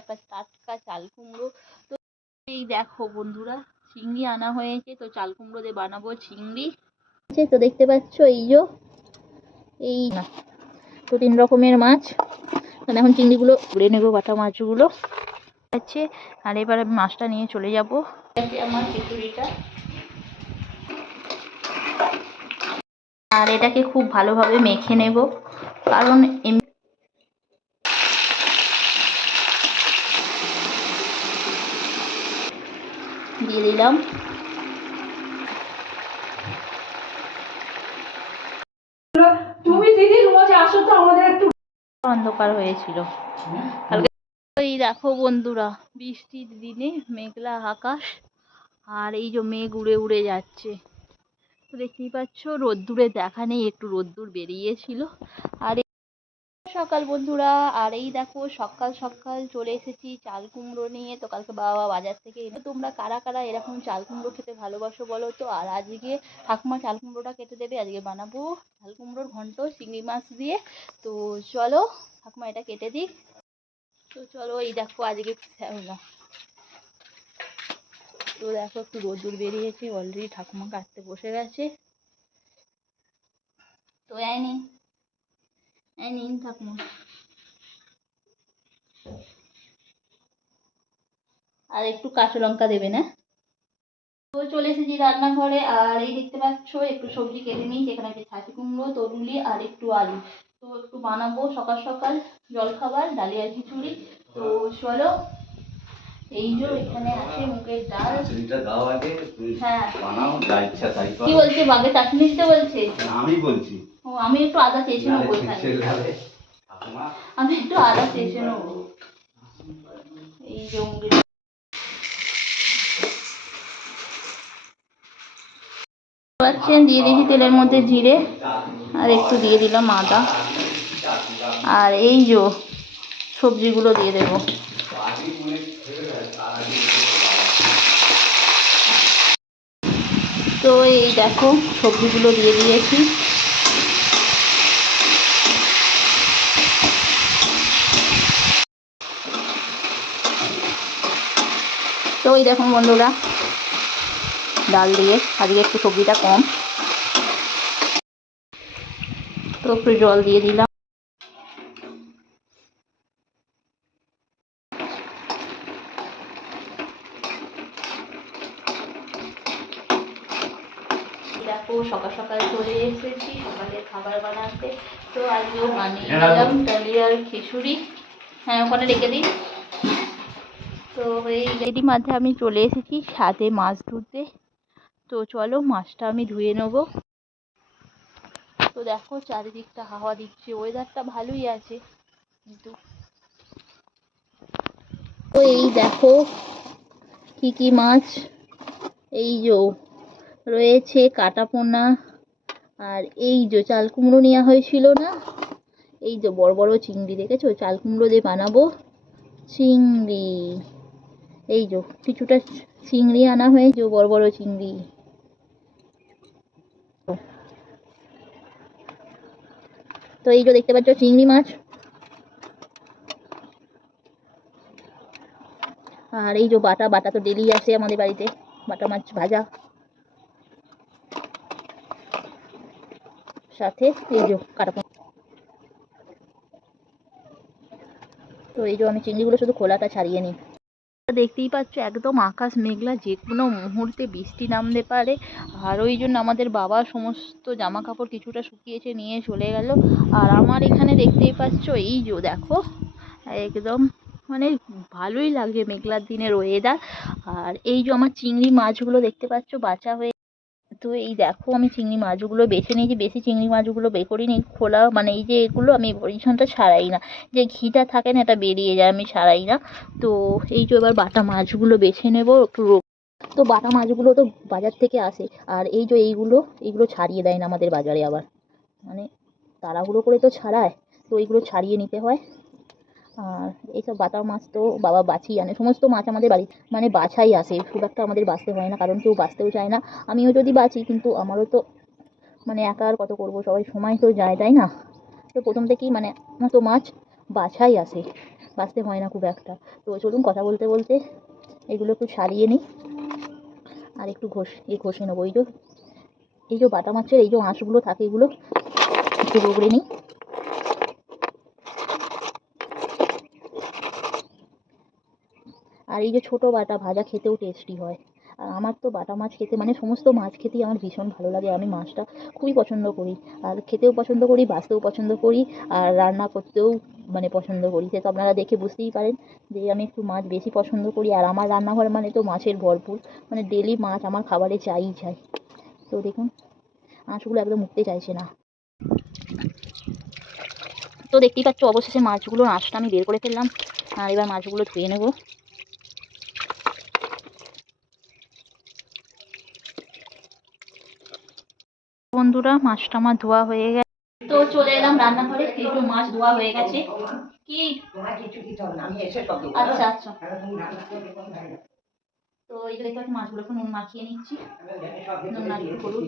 একটা টাটকা চাল কুমড়ো। তো এই দেখো বন্ধুরা, চিংড়ি আনা হয়েছে, তো চাল কুমড়ো দিয়ে বানাবো চিংড়ি। তো দেখতে পাচ্ছ, এই যে, এই না তো তিন রকমের মাছ। তাহলে এখন চিংড়িগুলো তুলে নেব, বাটা মাছগুলো। আছে, আর এবার আমি মাছটা নিয়ে চলে যাব। আমার খিচুড়িটা। আর এটাকে খুব ভালোভাবে মেখে নেব। কারণ দিলাম তুমি দিদি রোজ আসো তো আমাদের একটু অন্ধকার হয়েছিল। এই দেখো বন্ধুরা বৃষ্টির দিনে মেঘলা আকাশ আর এই যে মেঘ উড়ে উড়ে যাচ্ছে। তো দেখতেই পাচ্ছ রোদ্দুরে দেখা নেই একটু রোদ্দুর বেরিয়েছিল। আর সকাল বন্ধুরা। আর এই দেখো, সকাল সকাল চলে এসেছি চাল কুমড়ো নিয়ে। তো কালকে বাবা বাজার থেকে এনে, তোমরা কারা কারা এরকম চাল কুমড়ো খেতে ভালোবাসো বলো তো? আর আজকে ঠাকুমা চাল কুমড়োটা কেটে দেবে। আজকে বানাবো চাল কুমড়োর ঘন্ট, চিংড়ি মাছ দিয়ে। তো চলো, ঠাকুমা এটা কেটে দিক। তো চলো, এই দেখো আজকে তো দেখো একটু রোদ্দুর বেরিয়েছে। অলরেডি ঠাকুমা কাটতে বসে গেছে। তো এই এই নিন ঠাকুমা আর একটু কাঁচা লঙ্কা দেবে না তো চলে এসেছি রান্নাঘরে আর এই দেখতে পাচ্ছ একটু সবজি কেটে নিয়েছি এখানে আছে ছাঁচি কুমড়ো তরুলি আর একটু আলু। তো একটু বানাবো সকাল সকাল জলখাবার ডালিয়ার খিচুড়ি। তো চলো এই যে এখানে আছে মুগের ডাল। হ্যাঁ। কি বলছে বাগে চাটনি দিতে বলছে? আমি বলছি। ও আমি একটু আদা চেয়েছি নাহলে নেব আমি একটু আদা চেয়েছি নেব এই যে পাচ্ছেন দিয়ে দিয়েছি তেলের মধ্যে জিরে আর একটু দিয়ে দিলাম আদা। আর এই যে সবজিগুলো দিয়ে দেবো। তো এই দেখো সবজিগুলো দিয়ে দিয়েছি। এই দেখুন বন্ধুরা ডাল দিয়ে। আজকে একটু সবজিটা কম। তো একটু জল দিয়ে দিলাম। দেখো সকাল সকাল চলে এসেছি সকালে খাবার বানাতে। তো আজকেও বানিয়ে ডালিয়ার খিচুড়ি। হ্যাঁ ওখানে রেখে দিই তো এরই মাঝে আমি চলে এসেছি সাথে মাছ ধুতে তো চলো মাছটা আমি ধুয়ে নেব। তো দেখো চারিদিকটা হাওয়া দিচ্ছে ওয়েদারটা ভালোই আছে কিন্তু। তো এই দেখো কি কি মাছ, এই যে রয়েছে কাটা পোনা আর এই যে চাল কুমড়ো নেওয়া হয়েছিল না? এই যে বড় বড় চিংড়ি দেখেছ? চাল কুমড়ো দিয়ে বানাবো। চিংড়ি। এই যে, কিছুটা চিংড়ি আনা হয়েছে বড় বড় চিংড়ি। তো এই যে দেখতে পাচ্ছ, চিংড়ি মাছ। আর এই যে বাটা বাটা তো ডেলি আসে আমাদের বাড়িতে, বাটা মাছ ভাজা। সাথে এই যে কাটা তো এই যে আমি চিংড়িগুলো শুধু খোলাটা ছাড়িয়ে নিই। দেখতেই পাচ্ছ, একদম আকাশ মেঘলা যে কোনো মুহূর্তে বৃষ্টি নামতে পারে। আর ওই জন্য আমাদের বাবা সমস্ত জামা কাপড় কিছুটা শুকিয়েছে, নিয়ে চলে গেল। আর আমার এখানে দেখতেই পাচ্ছ, এই যে দেখো, একদম মানে ভালোই লাগছে মেঘলার দিনের ওয়েদার আর এই যে আমার চিংড়ি মাছগুলো দেখতে পাচ্ছ বাছা হয়ে তো এই দেখো আমি চিংড়ি মাছগুলো বেছে নিয়েছি, বেশি চিংড়ি মাছগুলো বের করি করিনি, খোলা মানে এই যে এগুলো আমি পরিচ্ছনটা ছাড়াই না। যে ঘিটা থাকে না এটা বেরিয়ে যায়, আমি ছাড়াই না। তো এই যে এবার বাটা মাছগুলো বেছে নেব একটু তো বাটা মাছগুলো তো বাজার থেকে আসে। আর এই যে এইগুলো এইগুলো ছাড়িয়ে দেয় না আমাদের বাজারে আবার। মানে তাড়াহুড়ো করে তো ছাড়ায়, তো এইগুলো ছাড়িয়ে নিতে হয়। আর এইসব বাটা মাছ তো বাবা বাছিয়ে আনে। সমস্ত মাছ আমাদের বাড়ি মানে বাছাই আসে। খুব একটা আমাদের বাছতে হয় না, কারণ কেউ বাছতেও চায় না। আমিও যদি বাছি কিন্তু আমারও তো মানে একা আর কত করব? সবাই সময় তো যায়, তাই না? তো প্রথম থেকেই মানে তো মাছ বাছাই আসে। বাঁচতে হয় না খুব একটা। তো চলুন কথা বলতে বলতে এগুলো একটু সারিয়ে নিই। আর একটু ঘষ এ ঘষে নেব। এই যে এই যে বাটা মাছের, এই যে আঁশগুলো থাকে, এগুলো একটু রগড়ে নিই। আর এই যে ছোটো বাটা ভাজা খেতেও টেস্টি হয়। আর আমার তো বাটা মাছ খেতে মানে সমস্ত মাছ খেতেই আমার ভীষণ ভালো লাগে। আমি মাছটা খুবই পছন্দ করি। আর খেতেও পছন্দ করি, বাঁচতেও পছন্দ করি, আর রান্না করতেও মানে পছন্দ করি। সে তো আপনারা দেখে বুঝতেই পারেন যে আমি একটু মাছ বেশি পছন্দ করি। আর আমার রান্নাঘর মানে তো মাছের ভরপুর। মানে ডেলি মাছ আমার খাবারে চাই চাই তো দেখুন, আঁশগুলো একদম উঠতে চাইছে না। তো দেখতেই পাচ্ছ, অবশেষে মাছগুলোর আঁশটা আমি বের করে ফেললাম। আর এবার মাছগুলো ধুয়ে নেব। বন্ধুরা, মাছটা আমার ধোয়া হয়ে গেছে। তো চলে এলাম রান্নাঘরে একটু মাছ ধোয়া হয়ে গেছে। কি? আচ্ছা আচ্ছা। তো এই যে পাচ্ছি মাছগুলোকে নুন মাখিয়ে নিচ্ছি। নুন একটু হলুদ।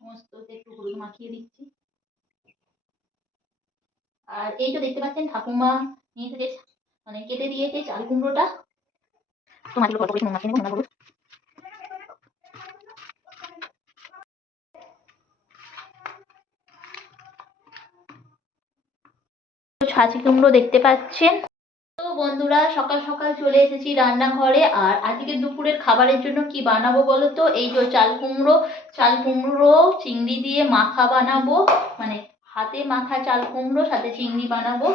সমস্ত একটু হলুদ মাখিয়ে দিচ্ছি। আর এই যে দেখতে পাচ্ছেন, ঠাকুমা নিয়ে থেকে মানে কেটে দিয়েছে চাল কুমড়োটা। তো ছাঁচি কুমড়ো দেখতে পাচ্ছেন। তো বন্ধুরা, সকাল সকাল চলে এসেছি রান্নাঘরে। আর আজকে দুপুরের খাবারের জন্য কি বানাবো বলো তো? এই যে চাল কুমড়ো চাল কুমড়ো চিংড়ি দিয়ে মাখা বানাবো। মানে হাতে মাখা চাল কুমড়ো, সাথে চিংড়ি বানাবো।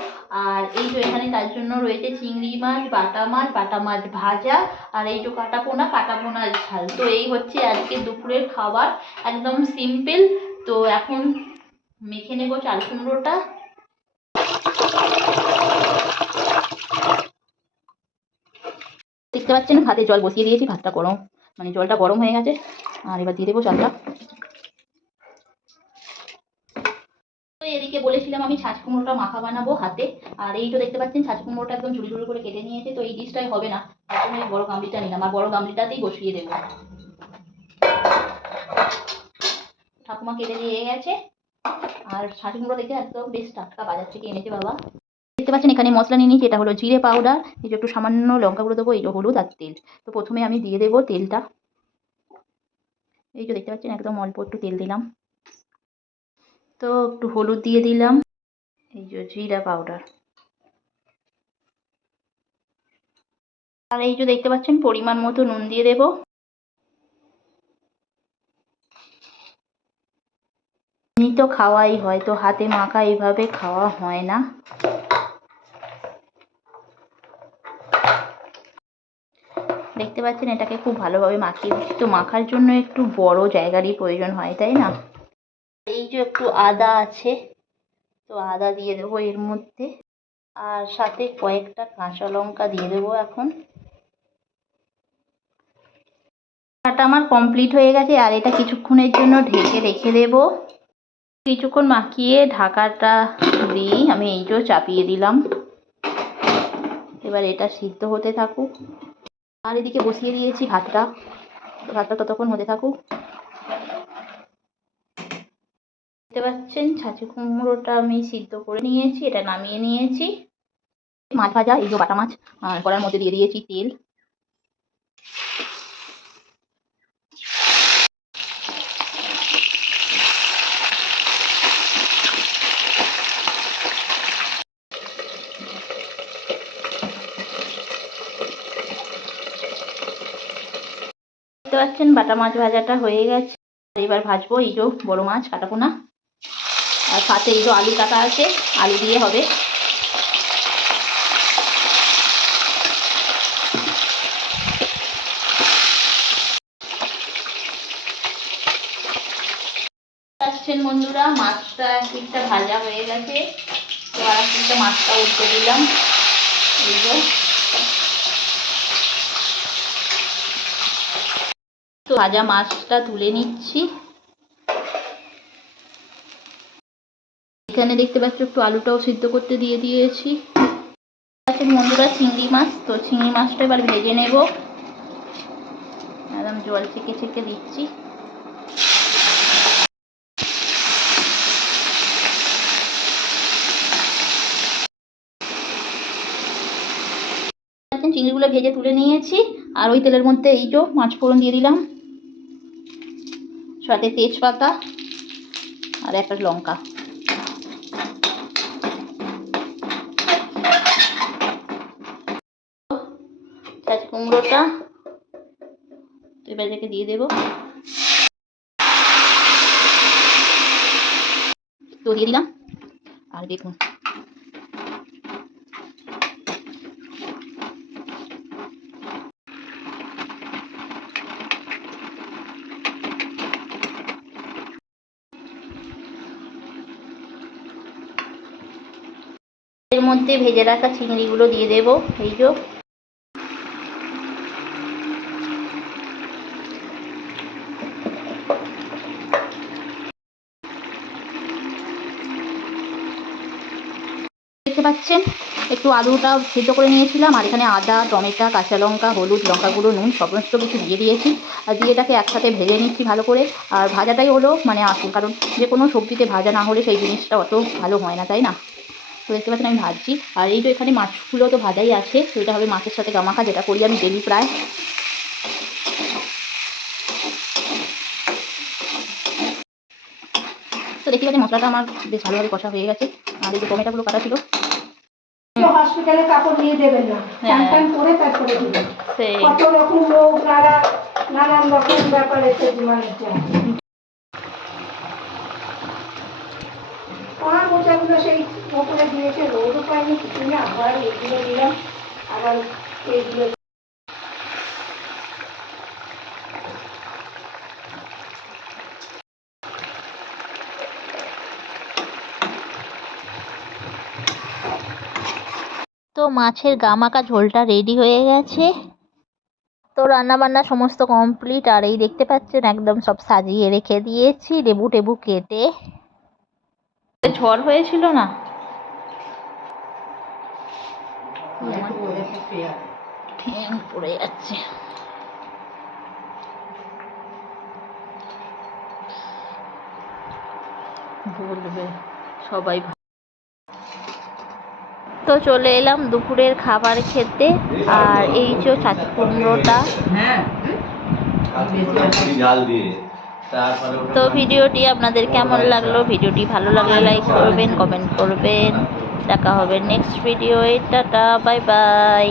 আর এই তো এখানে তার জন্য রয়েছে চিংড়ি মাছ, বাটা মাছ বাটা মাছ ভাজা, আর এই তো কাটা পোনা, কাটা পোনার ঝাল। তো এই হচ্ছে আজকে দুপুরের খাবার, একদম সিম্পল। তো এখন মেখে নেব চাল কুমড়োটা। দেখতে পাচ্ছেন? ভাতে জল বসিয়ে দিয়েছি, ভাতটা গরম মানে জলটা গরম হয়ে গেছে। আর এবার দিয়ে দেবো চালটা। এদিকে বলেছিলাম আমি ছাঁচ কুমড়োটা মাখা বানাবো হাতে। আর এই তো দেখতে পাচ্ছেন, ছাঁচ কুমড়োটা একদম ঝুড়ি ঝুড়ি করে কেটে নিয়েছে, তো এই ডিশটাই হবে না। জন্য এই বড় গামলিটা নিলাম, আর বড় গামলিটাতেই বসিয়ে দেবো। ঠাকুমা কেটে দিয়ে গেছে। আর ছাঁচ কুমড়ো দেখে একদম বেশ টাটকা বাজার থেকে এনেছে বাবা। দেখতে পাচ্ছেন, এখানে মশলা নিয়ে নিয়েছি, এটা হলো জিরে পাউডার। এই যে একটু সামান্য লঙ্কা গুঁড়ো দেবো, এই হলুদ আর তেল। তো প্রথমে আমি দিয়ে দেবো তেলটা। এই যে দেখতে পাচ্ছেন, একদম অল্প একটু তেল দিলাম। তো একটু হলুদ দিয়ে দিলাম। এই যে জিরা পাউডার। আর এই যে দেখতে পাচ্ছেন, পরিমাণ মতো নুন দিয়ে দেবো। এমনি তো খাওয়াই হয়, তো হাতে মাখা এইভাবে খাওয়া হয় না। দেখতে পাচ্ছেন, এটাকে খুব ভালোভাবে মাখিয়ে দিচ্ছি। তো মাখার জন্য একটু বড় জায়গারই প্রয়োজন হয়, তাই না? যে একটু আদা আছে, তো আদা দিয়ে দেবো এর মধ্যে। আর সাথে কয়েকটা কাঁচা লঙ্কা দিয়ে দেবো এখন। এটা আমার কমপ্লিট হয়ে গেছে, আর এটা কিছুক্ষণের জন্য ঢেকে রেখে দেবো। কিছুক্ষণ মাখিয়ে ঢাকাটা দিই, আমি এই যে চাপিয়ে দিলাম। এবার এটা সিদ্ধ হতে থাকুক। আর এদিকে বসিয়ে দিয়েছি ভাতটা। ভাতটা ততক্ষণ হতে থাকুক। দেখতে পাচ্ছেন, ছাঁচি কুমড়োটা আমি সিদ্ধ করে নিয়েছি, এটা নামিয়ে নিয়েছি। মাছ ভাজা, এই যে বাটা মাছ কড়ার মধ্যে দিয়ে দিয়েছি তেল। দেখতে পাচ্ছেন, বাটা মাছ ভাজাটা হয়ে গেছে। এবার ভাজবো, এই যে বড় মাছ কাটাবো না আর সাথে এই যে আলু কাটা আছে, আলু দিয়ে হবে। পাচ্ছেন বন্ধুরা, মাছটা এক পিঠটা ভাজা হয়ে গেছে। তো আর এক পিঠটা মাছটা উল্টে দিলাম। এই যে। তো ভাজা মাছটা তুলে নিচ্ছি। এখানে দেখতে পাচ্ছ, একটু আলুটাও সিদ্ধ করতে দিয়ে দিয়েছি। আছে বন্ধুরা, চিংড়ি মাছ, তো চিংড়ি মাছটা এবার ভেজে নেব। একদম জল ছেঁকে ছেঁকে দিচ্ছি। আচ্ছা, চিংড়িগুলো ভেজে তুলে নিয়েছি। আর ওই তেলের মধ্যে এই যে মাছ ফোড়ন দিয়ে দিলাম। সাথে তেজপাতা আর একটা লঙ্কা। কুমড়োটা এবার এটাকে দিয়ে দেবো। তো দিয়ে দিলাম। আর দেখুন। এর মধ্যে ভেজে রাখা চিংড়িগুলো দিয়ে দেবো। এই যে দেখতে পাচ্ছেন একটু আলুটা সেদ্ধ করে নিয়েছিলাম, আর এখানে আদা, টমেটো, কাঁচা লঙ্কা, হলুদ লঙ্কা গুঁড়ো, নুন, সমস্ত কিছু দিয়ে দিয়েছি। আর দিয়ে এটাকে একসাথে ভেজে নিচ্ছি ভালো করে। আর ভাজাটাই হলো মানে আসল, কারণ যে কোনো সবজিতে ভাজা না হলে সেই জিনিসটা অত ভালো হয় না, তাই না? তো দেখতে পাচ্ছেন আমি ভাজছি। আর এই তো এখানে মাছগুলো তো ভাজাই আছে, তো এটা হবে মাছের সাথে গামাখা, যেটা করি আমি ডেলি প্রায়। তো দেখতে পাচ্ছেন মশলাটা আমার বেশ ভালোভাবে কষা হয়ে গেছে। আর এই যে টমেটোগুলো কাটা ছিল হসপিটালে কাপড় নিয়ে দেবেন না। টান টান করে তারপরে দিবেন। কত রকম রোগ নানা নানান রকম ব্যাপার এসে জীবনের যায় আমার মোচাগুলো সেই ওপরে দিয়েছে রোদও পাইনি কিছু না। আবার এগুলো দিলাম আবার এইগুলো তো মাছের গামাকা ঝোলটা রেডি হয়ে গেছে। তো রান্না বান্না সমস্ত কমপ্লিট আর এই দেখতে পাচ্ছেন একদম সব সাজিয়ে রেখে দিয়েছি লেবু টেবু কেটে। ঝড় হয়েছিল না? ঠ্যাং পড়ে যাচ্ছে। বলবে সবাই তো চলে এলাম দুপুরের খাবার খেতে, আর এই যে সাথে কুমড়োটা। তো ভিডিওটি আপনাদের কেমন লাগল? ভিডিওটি ভালো লাগলে লাইক করবেন কমেন্ট করবেন। দেখা হবে next video tata bye bye